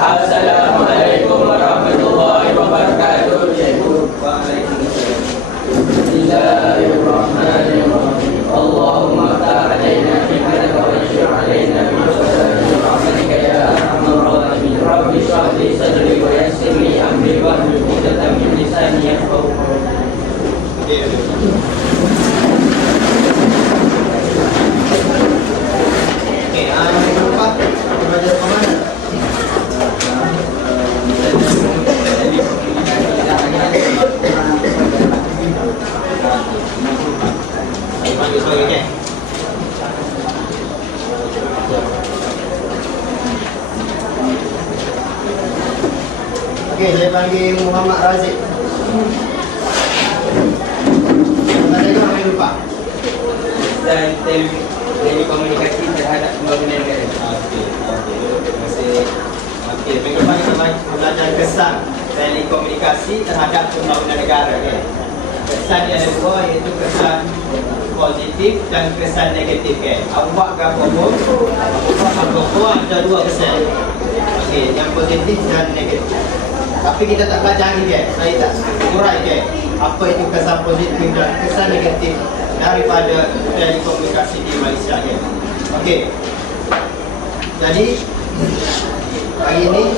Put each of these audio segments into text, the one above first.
Assalamualaikum warahmatullahi wabarakatuh. Bismillahirrahmanirrahim. Allahumma ta alaina bima wa yashur alaina bi rahmatika ya arhamar rahimin. Rabbi shrah li sadri wa yassir li amri wa hlul 'uqdatam min lisani yafqahu qawli. Okey, saya panggil Muhammad Razik. Mana kau lupa? Dan telekomunikasi terhadap pembangunan negara. Okey. Terima kasih. Okey, minggu depan kita belajar kesan telekomunikasi terhadap pembangunan negara. Okay. Kesan yang kedua iaitu kesan positif dan kesan negatif. Okay. Awak apa pun, ada dua kesan. Okey, yang positif dan negatif. Tapi kita tak belajar ni ke? Saya tak urai ke? Apa itu kesan positif dan kesan negatif daripada telekomunikasi di Malaysia ke? Okey. Jadi hari ini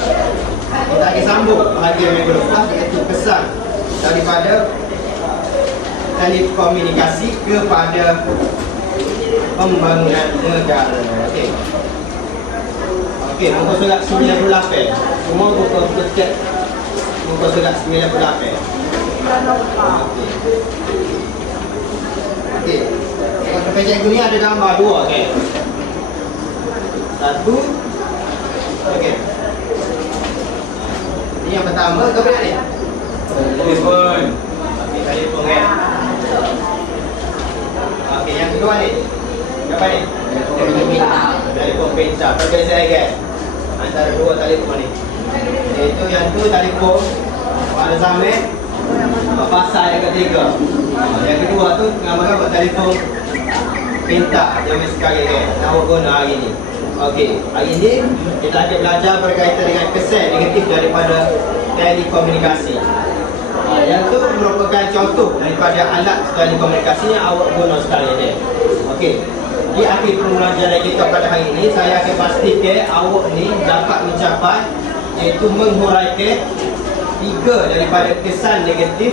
kita akan sambung bahagian minggu lepas iaitu kesan daripada telekomunikasi kepada pembangunan negara. Okey. Okey, muka surat 98. Semua buka pencet muka surat 98. Okey. Pada pejak ni ada gambar dua, okey. Satu. Okey. Ini yang pertama, kau boleh ni? Telefon. Okey, telefon kan. Okey, yang kedua ni. Apa ni? Telefon pintar. Berbeza kan? Antara dua telefon ni. Iaitu yang tu telefon pada zaman fasa yang ketiga. Yang kedua tu nama buat telefon pintar zaman sekarang kan. Awak guna hari ni. Okey, hari ni kita akan belajar berkaitan dengan kesan negatif daripada telekomunikasi. Yang tu merupakan contoh daripada alat telekomunikasi yang awak guna sekarang ni. Okey. Di akhir pembelajaran kita pada hari ini, saya akan pastikan awak ni dapat mencapai iaitu menghuraikan tiga daripada kesan negatif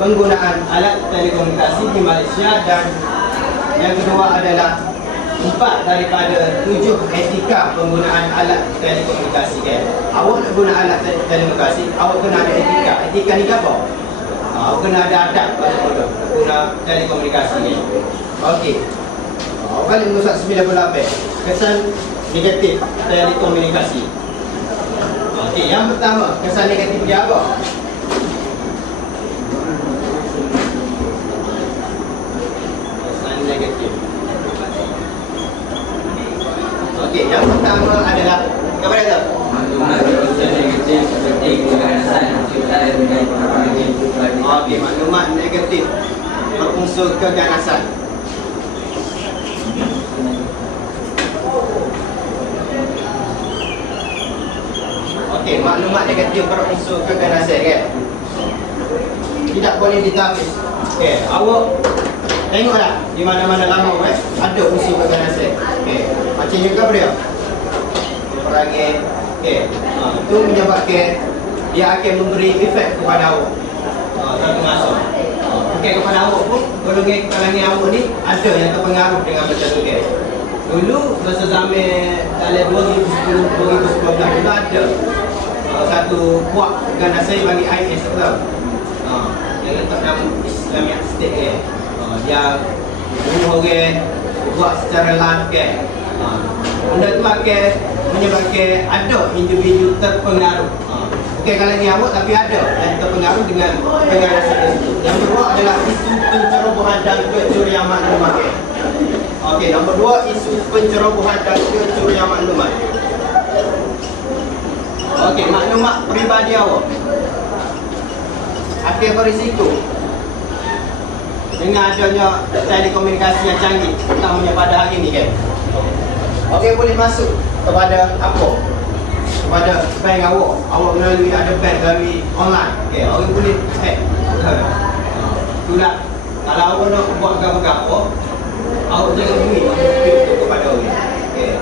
penggunaan alat telekomunikasi di Malaysia, dan yang kedua adalah 4 daripada 7 etika penggunaan alat telekomunikasi kan. Awak nak guna alat telekomunikasi, awak kena ada etika. Etika ni apa? Awak kena ada adab pada guna telekomunikasi kan. Okey. Balik muka surat 98. Kesan negatif telekomunikasi. Okey, yang pertama, kesan negatif dia apa? Kesan negatif. Okey, yang pertama adalah apa dia tu? Maklumat kesan negatif seperti keganasan ciptaan dan teknologi. Okey, maklumat negatif berunsur keganasan. Okey, maklumat negatif berunsur keganasan kan? Tidak boleh ditapis. Okey, awak tengoklah di mana-mana lama kan? Ada unsur keganasan. Okey, macam juga beliau. Perangai. Okey, itu menyebabkan dia akan memberi efek kepada awak. Satu masa. Okey, kepada awak pun golongan kalangan awak ni ada yang terpengaruh dengan macam tu kan? Dulu masa zaman dalam 2010-2012 juga ada satu puak ganasan bagi IS tau. Yang letak nama Islamic State kan. Dia bunuh orang, buat secara live kan. Benda tu akan menyebabkan ada individu terpengaruh. Bukan kalangan awak tapi ada yang terpengaruh dengan ganasan tersebut. Yang kedua adalah isu pencerobohan dan kecurian maklumat. Okey, nombor 2 isu pencerobohan dan kecurian maklumat. Okey, maklumat peribadi awak akan berisiko dengan adanya telekomunikasi yang canggih, terutamanya pada hari ini kan. Okey, boleh masuk kepada apa? kepada bank awak melalui ada bank melalui online. Okey, orang boleh hack. Itulah kalau awak nak buat apa-apa, awak jangan duit untuk kepada orang. Okey.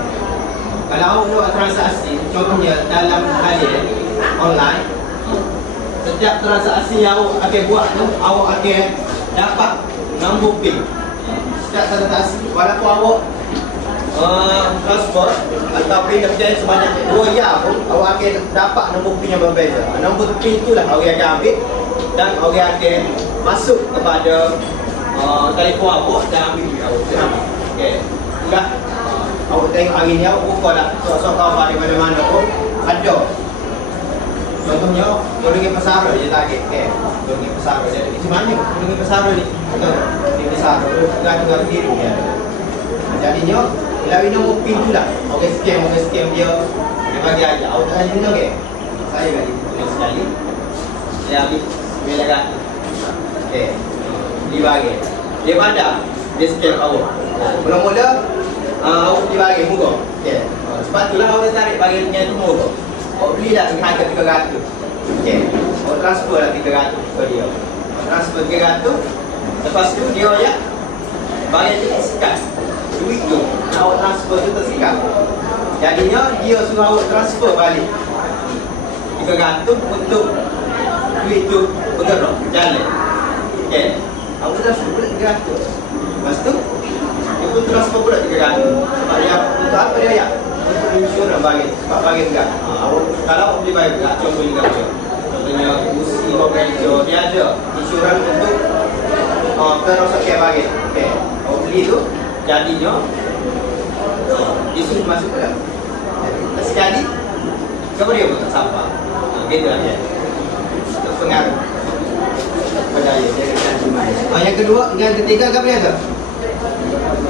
Kalau awak buat transaksi, contohnya dalam halil online, setiap transaksi yang awak akan buat tu, awak akan dapat nombor PIN. Setiap transaksi, walaupun awak transfer atau PIN yang sebanyak 2 ya pun, awak akan dapat nombor PIN yang berbeza. Nombor PIN itulah awak akan ambil dan awak akan masuk kepada telefon awak dan ambil duit awak. Senang. Okey. Itulah awak tengok hari ni awak buka dah sok-sok kawan daripada mana pun ada. Contohnya, dia pergi pasar dia target. Okey. Dia pergi pasar dia. Di mana dia pergi pasar ni? Betul. Di pasar tu gantung diri dia. Jadinya melalui nombor PIN tu lah. Okey, scam dia bagi aja. Awak tak ada okey. Saya bagi tulis sekali. Saya ambil belakan. Okey. Dibagi. Dia pada dia scam awak. Mula-mula awak dibagi muka. Okey. Sebab itulah awak tarik bagi punya tu muka. Awak beli dah harga 300. Okey. Awak transfer lah 300 ke dia. Awak transfer 300. Lepas tu dia ya bayar dia sikat. Duit tu awak transfer tu tersikat. Jadinya dia suruh awak transfer balik 300 untuk duit tu bergerak jalan. Okey. Awak transfer pula 300. Lepas tu dia pun transfer pula 300. Sebab dia untuk apa dia ya? Untuk insurans bagi. Sebab bagi enggak. Kalau awak beli bagi enggak, contoh juga dia. Contohnya usi Kopenjo dia ada insurans untuk kerosakan bagi. Okey. Awak beli tu jadinya disuruh masuk pula. Sekali kemudian dia pun tak sabar. Gitu lah dia. Terpengaruh. Percaya dia akan cuma. Yang kedua, yang ketiga apa dia tu?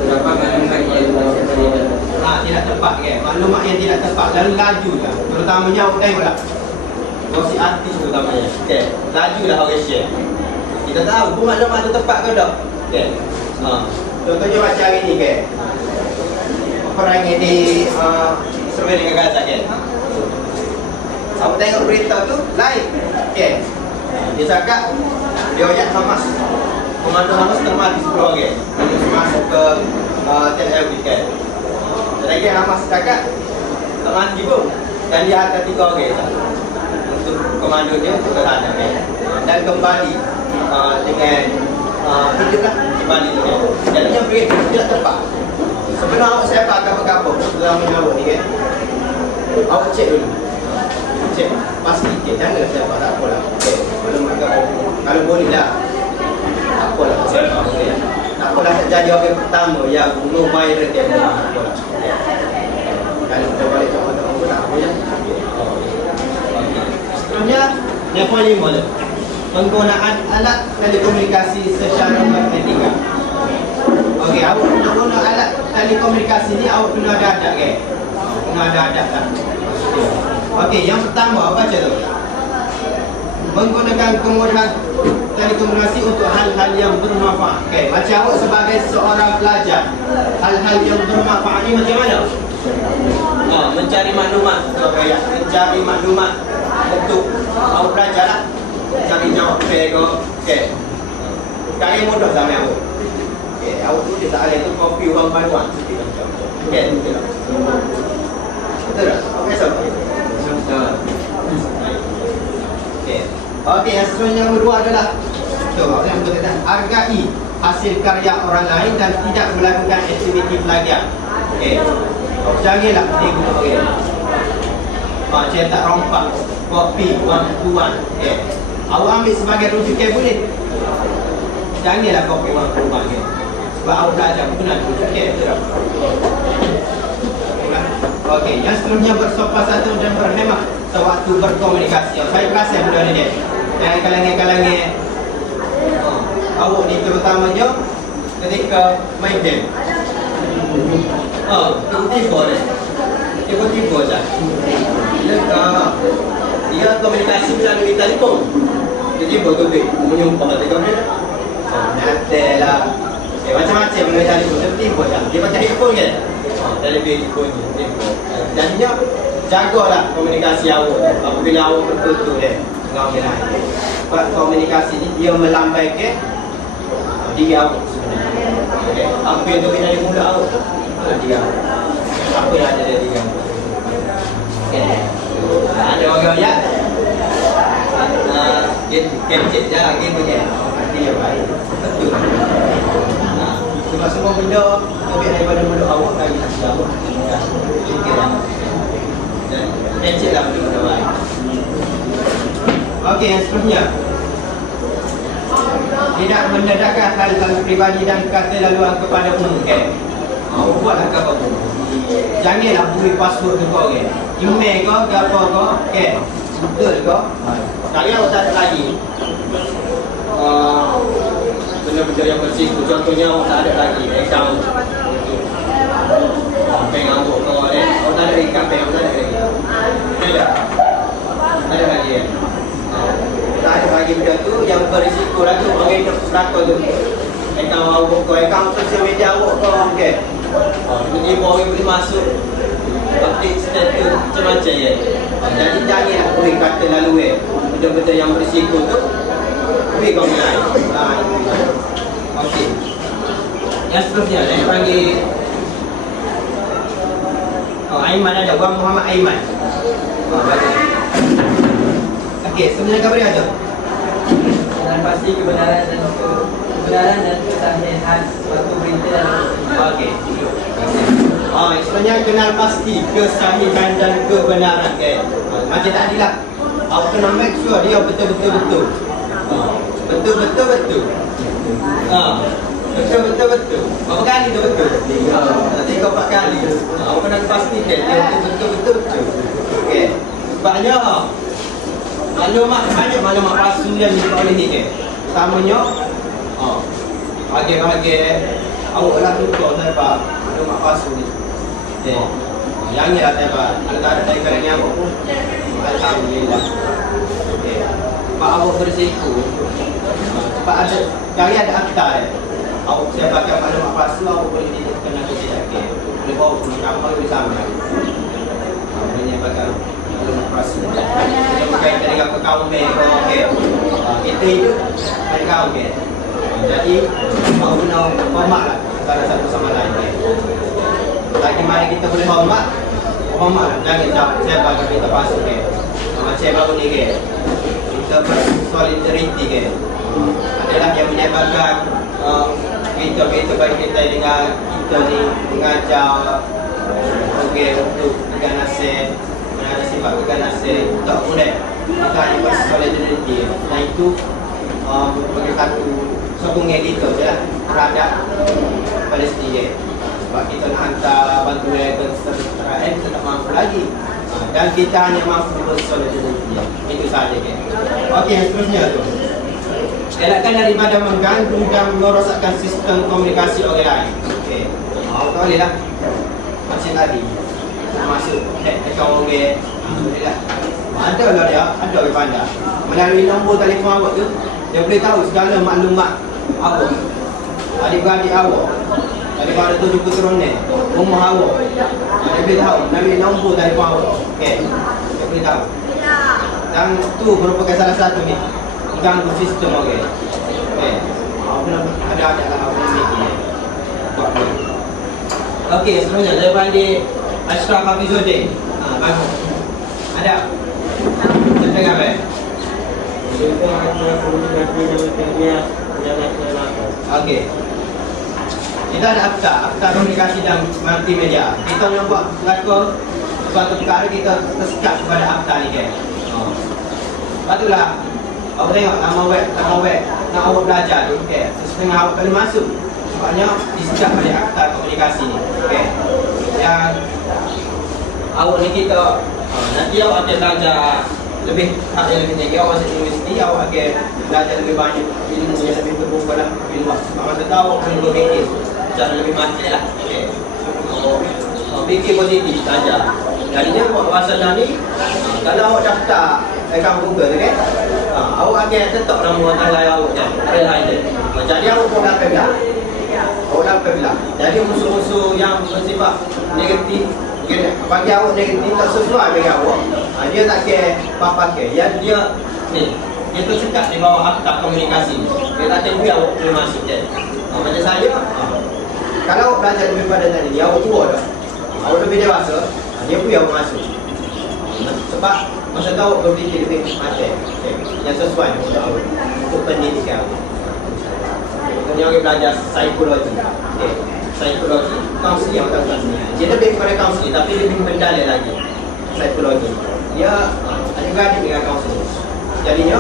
Dapat maklumat yang tidak tepat kan. Maklumat yang tidak tepat lalu laju lah. Terutamanya awak tengoklah. Gosip artis terutamanya. Okey. Laju lah orang share. Kita tahu pun maklumat tu tepat ke tak? Okey. Contohnya macam hari ni kan. Perang di Israel dengan Gaza kan. Awak tengok berita tu live. Okey. Dia cakap dia ayat Hamas. Komando Hamas termati 10 orang. Dia masuk ke Tel Aviv kan. Jadi Hamas cakap tak mati pun. Dan dia ada 3 orang untuk komando dia untuk berada kan. Dan kembali dengan hiduplah kembali kan. Jadinya berita tidak tepat. Sebelum awak siapa apa-apa dalam menyawak ni kan. Awak cek dulu. Cek pasti cek jangan siapa tak apalah. Okey. Kalau boleh dah. Tak apalah. Okey. Tak apalah jadi orang pertama yang bunuh viral dia. Tak apalah. Kalau kita balik ke orang tak apa ya. Seterusnya yang poin 5 tu. Penggunaan alat telekomunikasi secara beretika. Okey, awak nak guna alat telekomunikasi ni awak kena ada adab kan? Kena ada adab tak? Okey, yang pertama apa baca tu? Menggunakan kemudahan telekomunikasi untuk hal-hal yang bermanfaat. Okey, macam awak sebagai seorang pelajar, hal-hal yang bermanfaat ni macam mana? Mencari maklumat, mencari maklumat untuk awak belajar lah. Cari jawab fair ke? Okey. Sekarang mudah sama awak. Okey, awak tulis soalan tu copy one by one. Okey, betul tak? Betul tak? Okey, sama. Okey. Okey, yang seterusnya yang kedua adalah yang berkaitan hargai hasil karya orang lain dan tidak melakukan aktiviti plagiat. Okey. Awak janganlah dia guna orang. Cetak rompak, copy one to one. Okey. Awak ambil sebagai rujukan boleh. Janganlah copy one to one. Sebab awak belajar guna rujukan betul tak? Okey, yang seterusnya bersopan santun dan berhemah sewaktu berkomunikasi. Saya perasan benda ni dia. Yang kalangan-kalangan awak ni terutamanya ketika main game. Tiba-tiba dia. Tiba-tiba je. Dia komunikasi melalui telefon. Tiba-tiba tu dia menyumpah telefon dia. Nanti lah. Macam-macam dengan telefon. Tiba-tiba je. Dia macam telefon kan? Telefon bunyi. Jadinya jagalah komunikasi awak apabila awak betul-betul dengan orang lain. Sebab komunikasi ni dia melambaikan diri awak sebenarnya. Okay. Apa yang terjadi dari mulut awak diri awak. Apa yang ada dari diri awak. Okay. Ada orang ya. Kecil je lagi punya. Hati yang baik. Betul. Sebab semua benda lebih daripada mulut awak lagi hati awak. Fikirlah. Dan kecil lah benda baik. Okey, yang seterusnya. Tidak mendedahkan hal-hal pribadi dan kata laluan kepada mungkin. Buatlah ke apa pun. Janganlah beri password ke orang. Email ke apa ke. Okay. Betul ke? Sekali awak tak ada lagi. Benda-benda yang bersih. Contohnya awak tak ada lagi account untuk bank awak ke orang. Awak tak ada account bank, awak tak ada lagi. Tidak. Tak ada lagi tak ada lagi benda tu yang berisiko lah tu. Orang nak selaka tu account awak ke, account sosial media awak ke. Okay. Tiba-tiba orang boleh masuk update status macam-macam ya. Jadi janganlah beri kata lalu benda-benda yang berisiko tu beri kau lain. Okey. Yang seterusnya saya panggil Aiman ada, Wan Muhammad Aiman. Okey, sebenarnya khabar ada. Dan pasti kebenaran dan kesahihan suatu berita dan Okey. Sebenarnya kenal pasti kesahihan dan kebenaran macam tadi lah. Awak kena make sure dia betul-betul. Betul-betul. Betul-betul. Berapa kali tu betul? 3-4 kali. Awak kena pastikan dia betul-betul. Okey. Sebabnya maklumat palsu yang dibuat oleh ni utamanya bahagian awak lah tutup sebab maklumat palsu ni. Yang ni lah sebab antara daripada ni awak pun alhamdulillah. Sebab awak berisiko. Sebab ada kali ada akta awak saya pakai maklumat palsu, awak boleh kena tidak boleh bawa pulang kapal boleh sama. Boleh pakai maklumat palsu. Dia berkaitan dengan perkauman kita hidup dari kaum jadi awak kena hormat lah antara satu sama lain. Lagi mari kita boleh hormat lah. Jangan saya bagi kita palsu macam baru ni kita solidariti adalah yang menyebabkan kita bagi kita dengan kita ni mengajar untuk keganasan, ada sifat keganasan tak boleh kita hanya bersolidariti dan itu sebagai satu sokongan kita je lah terhadap Palestin sebab kita nak hantar bantuan ke Israel kita tak mampu lagi dan kita hanya mampu bersolidariti itu sahaja Okey, yang seterusnya tu elakkan daripada mengganggu dan merosakkan sistem komunikasi orang lain. Okey. Awak boleh lah. Macam tadi. Masuk akaun orang. Alhamdulillah. Ada lah dia. Ada orang pandai. Melalui nombor telefon awak tu, dia boleh tahu segala maklumat awak. Adik-beradik awak. Daripada 7 keturunan. Rumah awak. Dia boleh tahu. Melalui nombor telefon awak. Okey. Dia boleh tahu. Dan tu merupakan salah satu ni. Ganggu sistem orang. Ada lah orang mikir. Okey, seterusnya saya panggil Ashraf Hafizuddin. Bagus. Ada? Saya dengar baik. Okey. Kita ada akta komunikasi dan multimedia. Kita nak buat suatu perkara kita tersekat kepada akta ni kan. Patutlah awak tengok nama web nak awak belajar tu setengah awak kali masuk sebabnya disekat pada akta komunikasi ni yang awak ni kita nanti awak akan belajar lebih tinggi awak masuk universiti awak akan belajar lebih banyak ilmu yang lebih terbuka lah lebih luas sebab masa tu awak boleh berfikir secara lebih matang lah fikir positif saja jadinya masalah ni kalau awak daftar akaun Google awak akan tetap nama online awak jadi awak pun dapat belah jadi musuh-musuh yang bersifat negatif Mungkin bagi awak negatif tak sesuai bagi awak. Dia tak care pakai. Yang dia ni, dia tersekat di bawah akta komunikasi. Dia tak ada awak boleh masuk je. Macam saya, kalau awak belajar lebih pada tadi, awak tua dah. Awak lebih dewasa, dia pun awak masuk. Sebab masa tu awak berfikir lebih macam yang sesuai untuk awak, untuk pendidikan awak. Kemudian awak belajar psikologi. Psikologi, kaunseling atau kaunseling. Dia lebih kepada kaunseling tapi lebih mendalai lagi. Psikologi. Dia adik-adik dengan kaunseling. Jadinya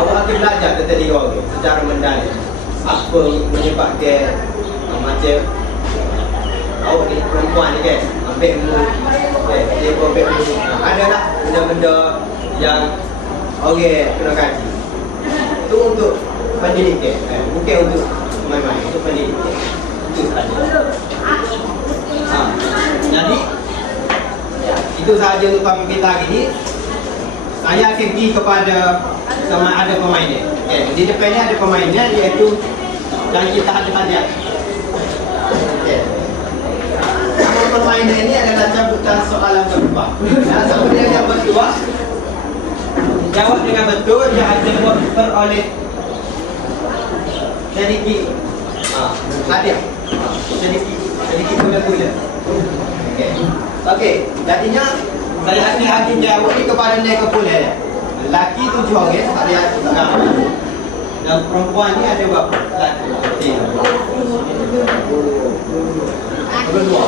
awak akan belajar tentang diri awak secara mendalam. Apa menyebabkan macam awak ni perempuan ni kan, ambil ilmu, dia ambil ilmu. Ada tak benda-benda yang kena kaji. Itu untuk pendidikan, bukan untuk main-main, untuk pendidikan. Itu sahaja. Jadi itu sahaja untuk topik kita hari ini. Saya akan pergi kepada sama ada pemainnya. Di depan ni ada pemainnya, iaitu yang kita ada. Nama pemainnya ini adalah cabutan soalan kedua. Seperti yang berdua, jawab dengan betul, dia akan beroleh sedikit hadiah. Sedikit gula-gula. Okey, jadinya saya akan jawab ni kepada mereka pula. Lelaki 7 orang, ada yang gambar. Dan perempuan ni ada berapa? Lelaki. Berdua.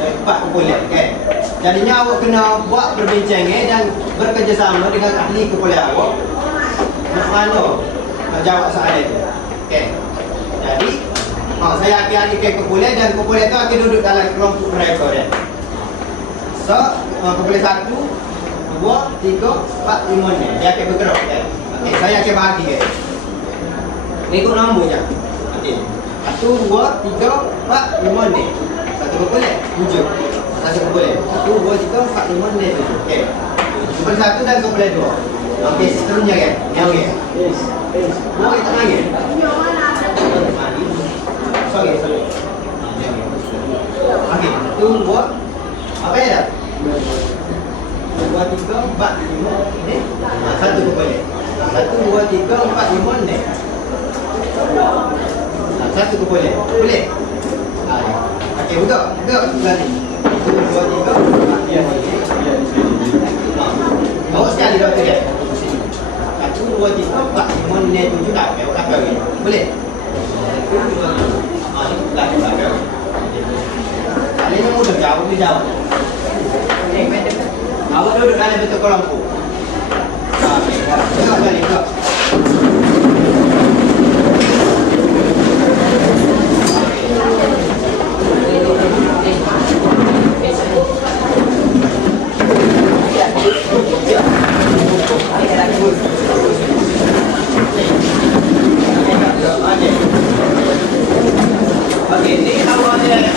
4 kumpulan kan. Jadinya awak kena buat perbincangan dan bekerjasama dengan ahli kumpulan awak. Macam mana nak jawab soalan itu. Okay. Jadi saya akan alihkan kumpulan dan kumpulan itu akan duduk dalam kelompok mereka dia. So, kumpulan 1, 2, 3, 4, 5 ni. Dia akan bergerak kan. Okay, saya akan bahagi kan. Ikut nombor je. Okay. 1, 2, 3, 4, 5 ni. Satu kumpulan 7. Satu kumpulan 1, 2, 3, 4, 5 ni 7. Okay. Kumpulan 1 dan kumpulan 2. Okey, seterusnya kan. Yang okey. Mau kita lagi. Sorry. Okey, tunggu. Apa ya? 2, 3, 4, 5 ni. Satu kumpulan. 1, 2, 3, 4, 5 ni. Satu kumpulan. Boleh? Okey, betul. Betul. 1, 2, 3, 4, 5. Bawa sekali doktor dia. 1, 2, 3, 4, 5, 6, 7 dah. Boleh? Ini belakang. Kalian mudah jauh ni jauh. Awak duduk dalam bentuk kelompok. Tengok kali tengok. Okey, ni awak ada.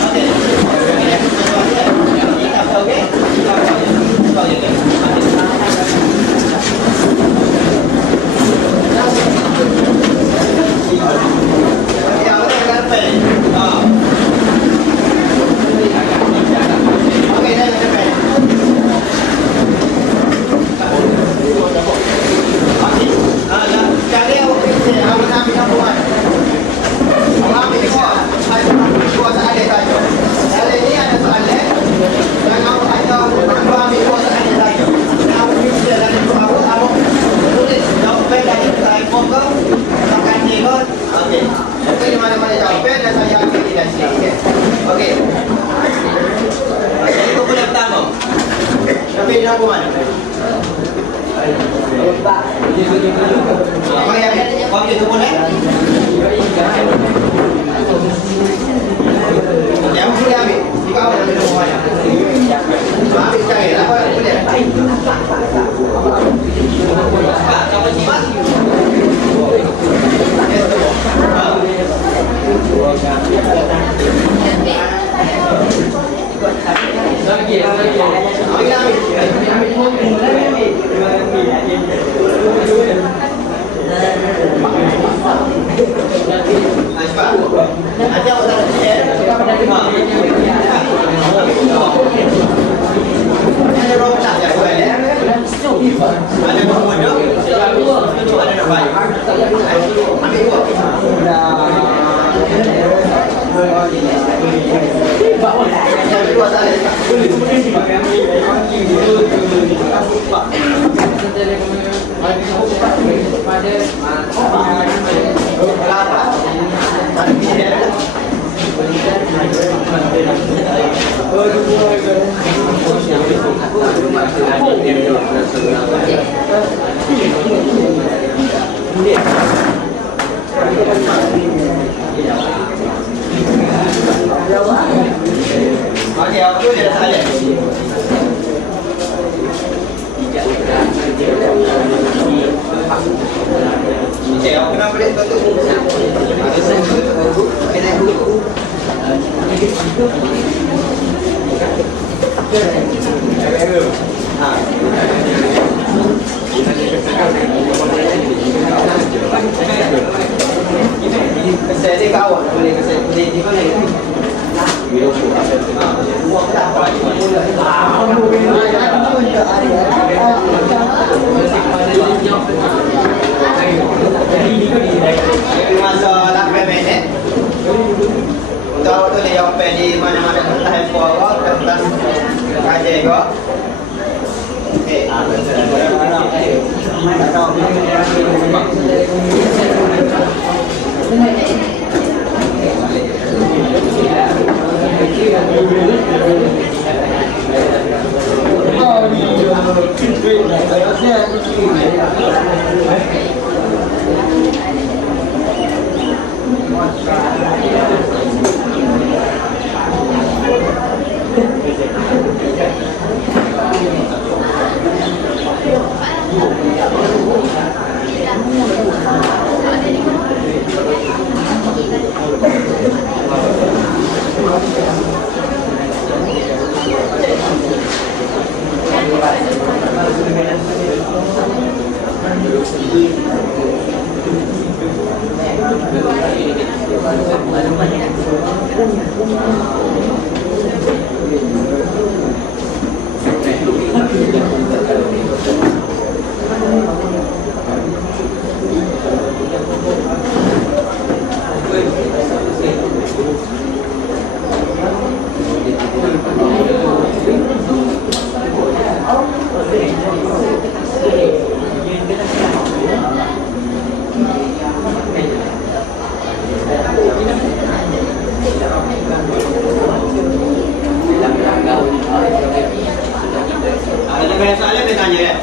Okey. Nanti awak dua salib. Okey, apa dia salib? Okey, aku nak balik tu. Ada satu. Kita dulu. Saya dia kawan boleh saya di mana ni? Masa 8 minit. Tahu tu dia apa di mana-mana kertas power, kertas kaca juga. Okey. Ada banyak soalan dia tanya ya.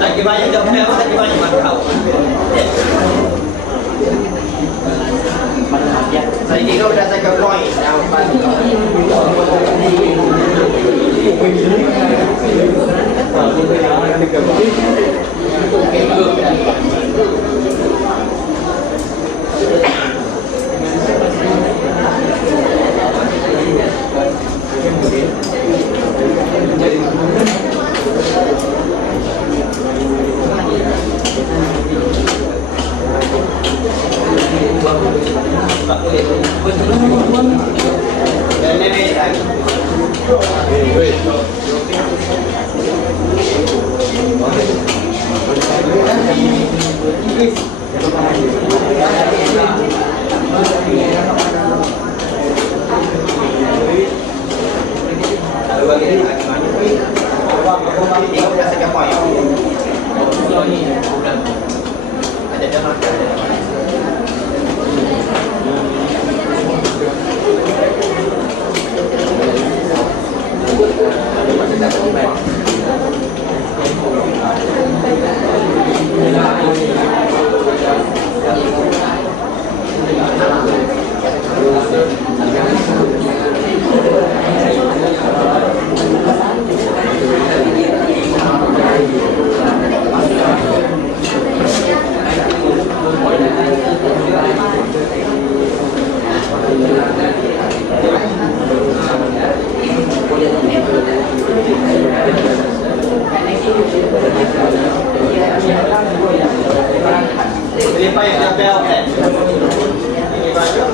Lagi banyak dah punya, lagi banyak makau. Saya kira dah saya ke point yang paling. ni bulan. Ada dia makan. Lipat yang dah bel kan? Ini baju.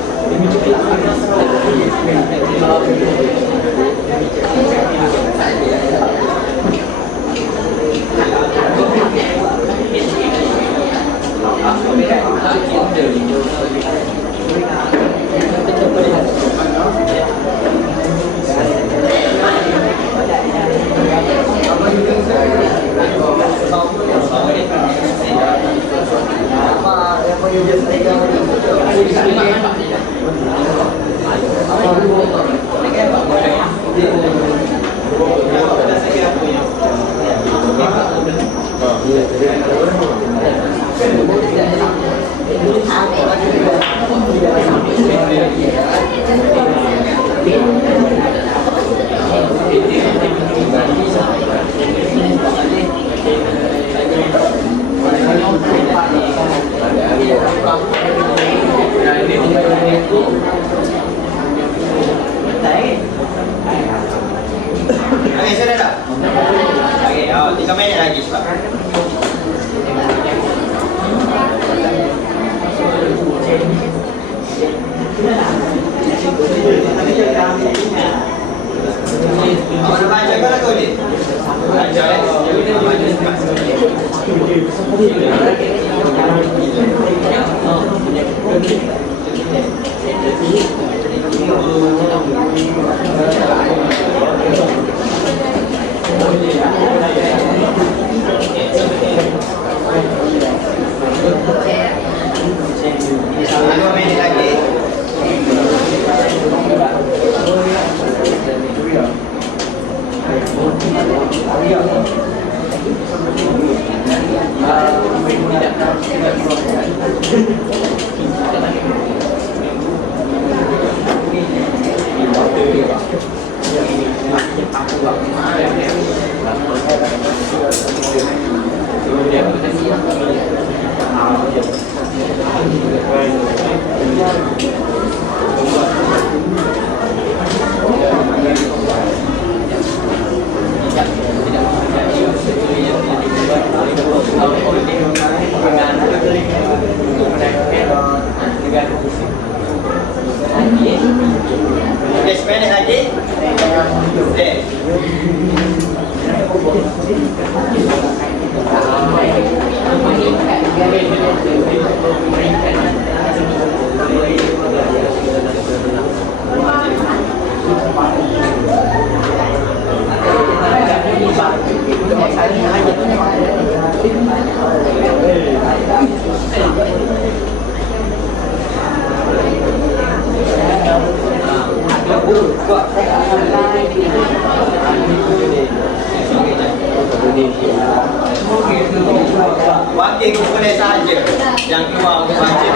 Okey, sudah dah. Okey, 3 minit lagi cepat. Awak nak baca ke lagu ni? Baca Dua minit lagi. Okey, 10 minit lagi. Wakil boleh saja yang keluar untuk baca.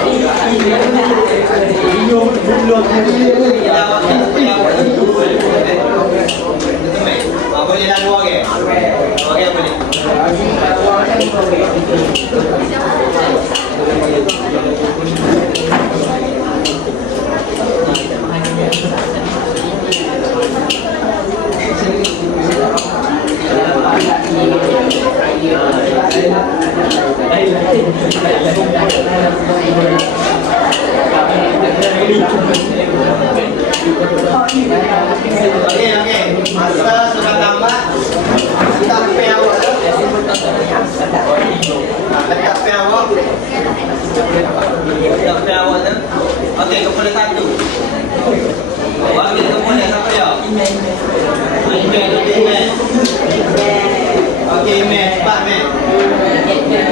Kita wakil supaya boleh lalu okey. Okey boleh. Okey, okey. Masa sudah tambah. Kita pen awak. Letak pen awak. Letak pen awak tu. Okey, kepala satu. Wakil kepala siapa dia? Email. Okey, email. Cepat, email.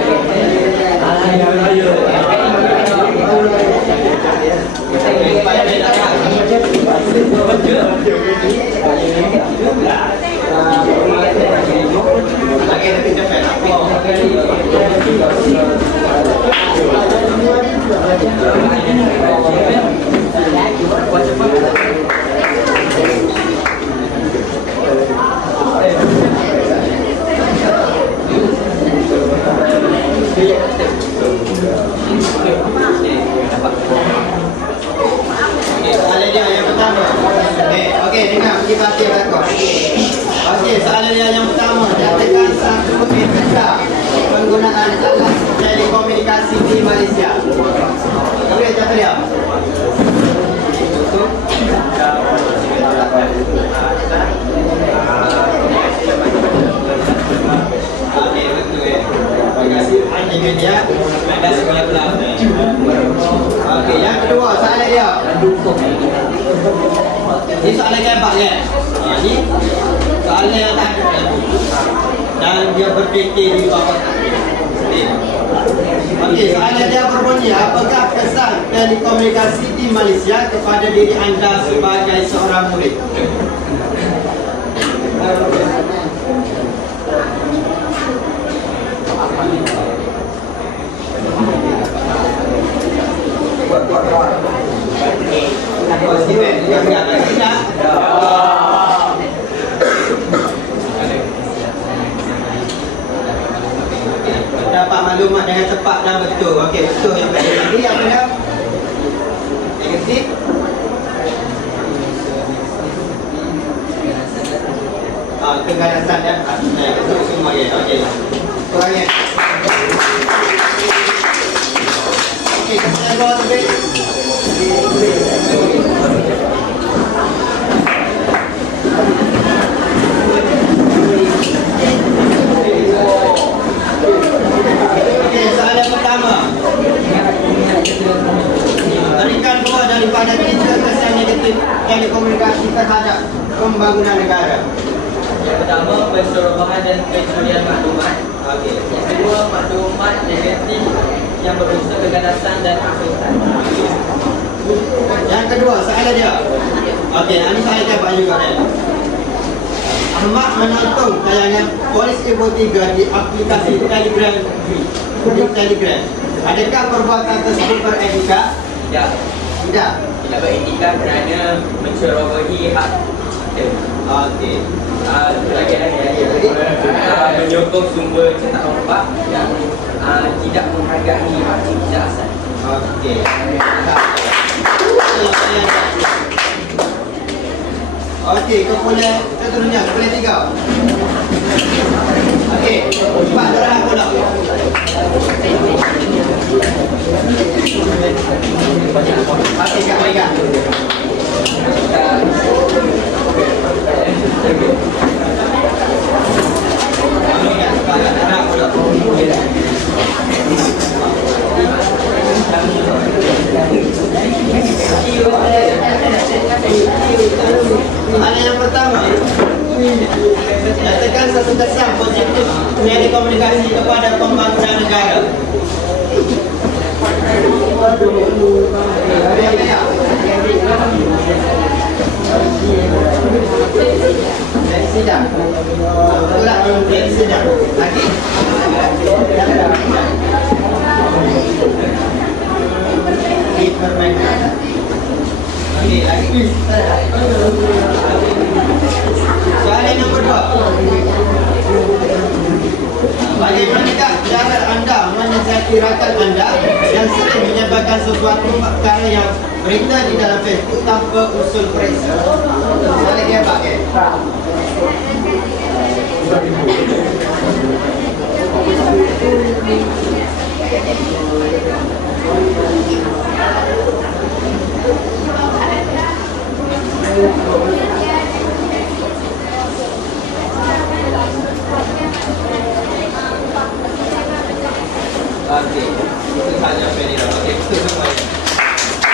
Soalan dia yang pertama. Okey, dengar pergi pasti belakang. Okey, soalan dia yang pertama. Nyatakan satu etika penggunaan alat telekomunikasi di Malaysia. Okey, siapa dia? Okey, betul ya. Terima kasih. Ini dia. Ada sekolah pelan. Okey, yang kedua soalan dia. Ini soalan gambar ya. Ini soalan yang tak dan dia berfikir di bawah. Okey, soalan dia berbunyi, apakah kesan telekomunikasi di Malaysia kepada diri anda sebagai seorang murid? Dapat maklumat dengan tepat dan betul. Okey, betul yang tadi. Jadi apa dia? Negatif. Keganasan dan betul semua ya. Okey. Kurangnya. Okey, kita bawa lebih. Okey, soalan pertama. Berikan dua daripada tiga kesan negatif telekomunikasi terhadap pembangunan negara. Yang pertama, pencerobohan dan pencurian maklumat. Okey. Yang kedua, maklumat negatif yang berunsur keganasan dan kesulitan. Yang kedua, soalan dia. Okey, ini soalan jawab juga kan. Ahmad menonton tayangan Polis Ibu 3 di aplikasi Telegram. Adakah perbuatan tersebut beretika? Tidak. Tidak. Tidak beretika kerana mencerobohi hak kita. Okey. Menyokong sumber cetak ombak yang tidak menghargai hak cipta asal. Okey. Okey, kumpulan seterusnya, kumpulan 3. Okey, cepat dorang pula. Okey, Kak Mega. Soalan yang pertama, nyatakan satu kesan positif telekomunikasi kepada pembangunan negara. Dari sidang. Itulah dari sidang. Lagi. Dipermainkan. Okey, lagi. Soalan nombor 2. Bagaimanakah cara anda menasihati rakan anda yang sering menyebarkan sesuatu perkara yang berita di dalam Facebook tanpa usul periksa? Soalan dia pakai. Okey, itu saja Fadila. Okey, itu semuanya.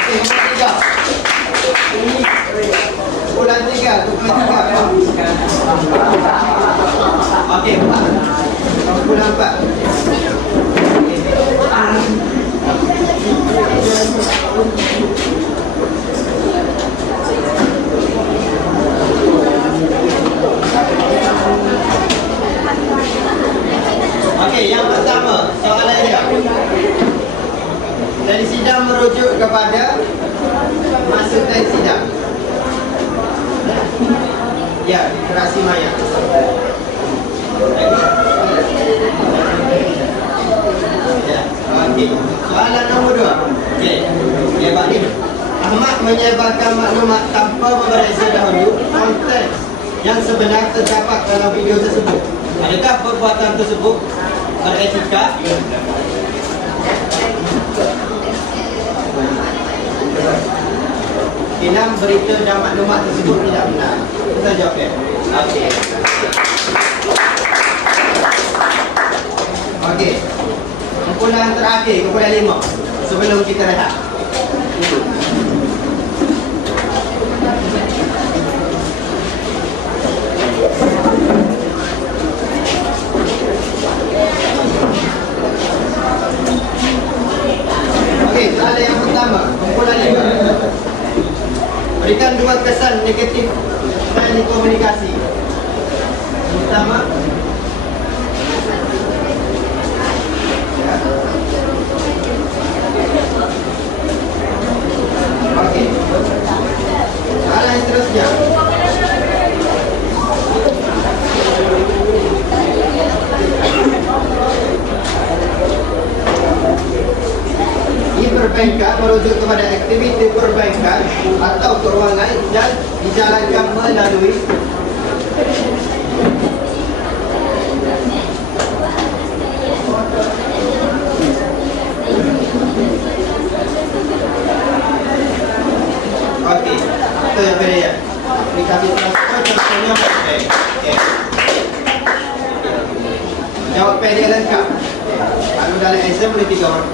Okey, kumpulan 3. Okey, 4. Kumpulan 4. Okey, yang pertama, soalan dia. Dari sidang merujuk kepada masuk dari sidang. Ya, literasi maya. Soalan nombor 2. Okey. Okey, Pak ni. Ahmad menyebarkan maklumat tanpa memeriksa dahulu konteks yang sebenar terdapat dalam video tersebut. Adakah perbuatan tersebut beretika? Enam, berita dan maklumat tersebut tidak benar. Kita jawab ya. Okey. Okey. Kumpulan terakhir, kumpulan 5. Sebelum kita rehat. Okey, soalan yang pertama, kumpulan 5. Berikan 2 kesan negatif dan komunikasi. Yang pertama, okey. Soalan yang seterusnya. Perbankan merujuk kepada aktiviti perbankan atau keuangan yang dijalankan melalui okey, kita yang pilih ya. Aplikasi transfer contohnya okey. Jawapan dia lengkap. Kalau dalam exam boleh 3 orang.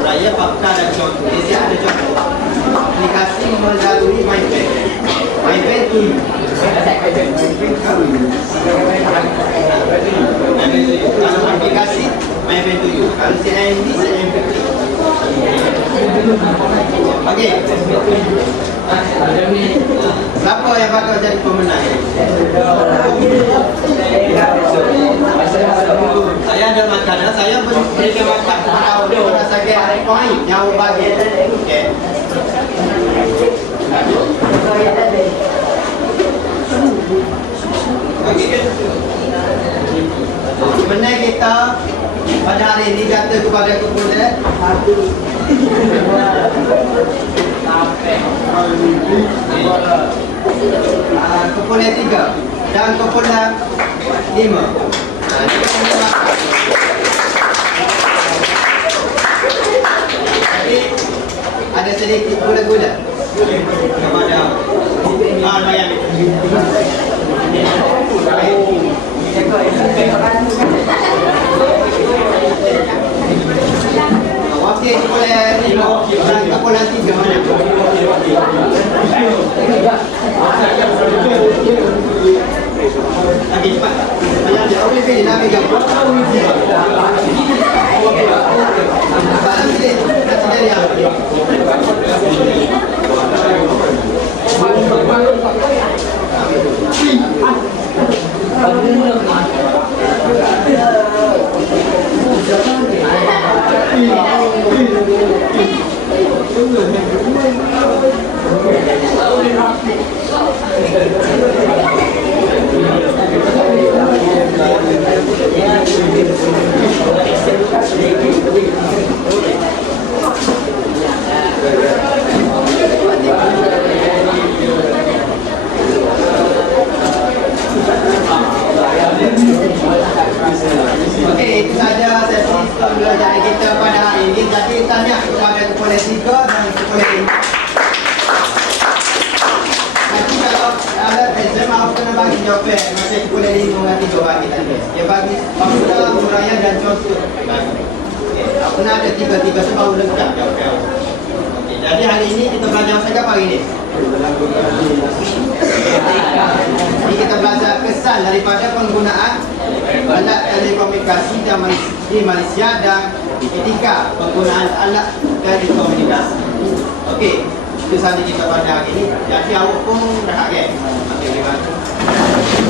Raya, fakta dan contoh. Jadi ada contoh. Aplikasi melalui MyPay. MyPay tu. Kalau aplikasi MyPay tu. Kalau CIMB, CIMB. Okey. Siapa yang bakal jadi pemenang? Saya ada makanan, saya berikan makan tahu dia pada saya poin yang bagi. Okey. Okey. Sebenarnya kita pada hari ini kata kepada kumpulan kumpulan 3 dan kumpulan 5. Jadi ada sedikit gula-gula kepada bayang. Okey, kumpulan 5 dan kumpulan 3 mana? Okey, cepat. Bayang dia boleh pilih nak pegang. Balang pilih. Nanti dia yang. Okey, itu saja sesi pembelajaran kita pada hari ini. Jadi tanya kepada kumpulan 3 dan kumpulan 5. Nanti kalau ada exam, aku kena bagi jawapan masa kumpulan 5 dan 3 bagi tadi. Dia bagi fakta, huraian dan contoh. Okey, aku nak ada 3-3 sebab lengkap jawapan. Okey, jadi hari ini kita belajar pasal apa hari ini? Jadi kita belajar kesan daripada penggunaan alat telekomunikasi di Malaysia dan etika penggunaan alat telekomunikasi. Okey, itu sahaja kita pada hari ini. Jadi awak pun dah agak. Okey, terima kasih.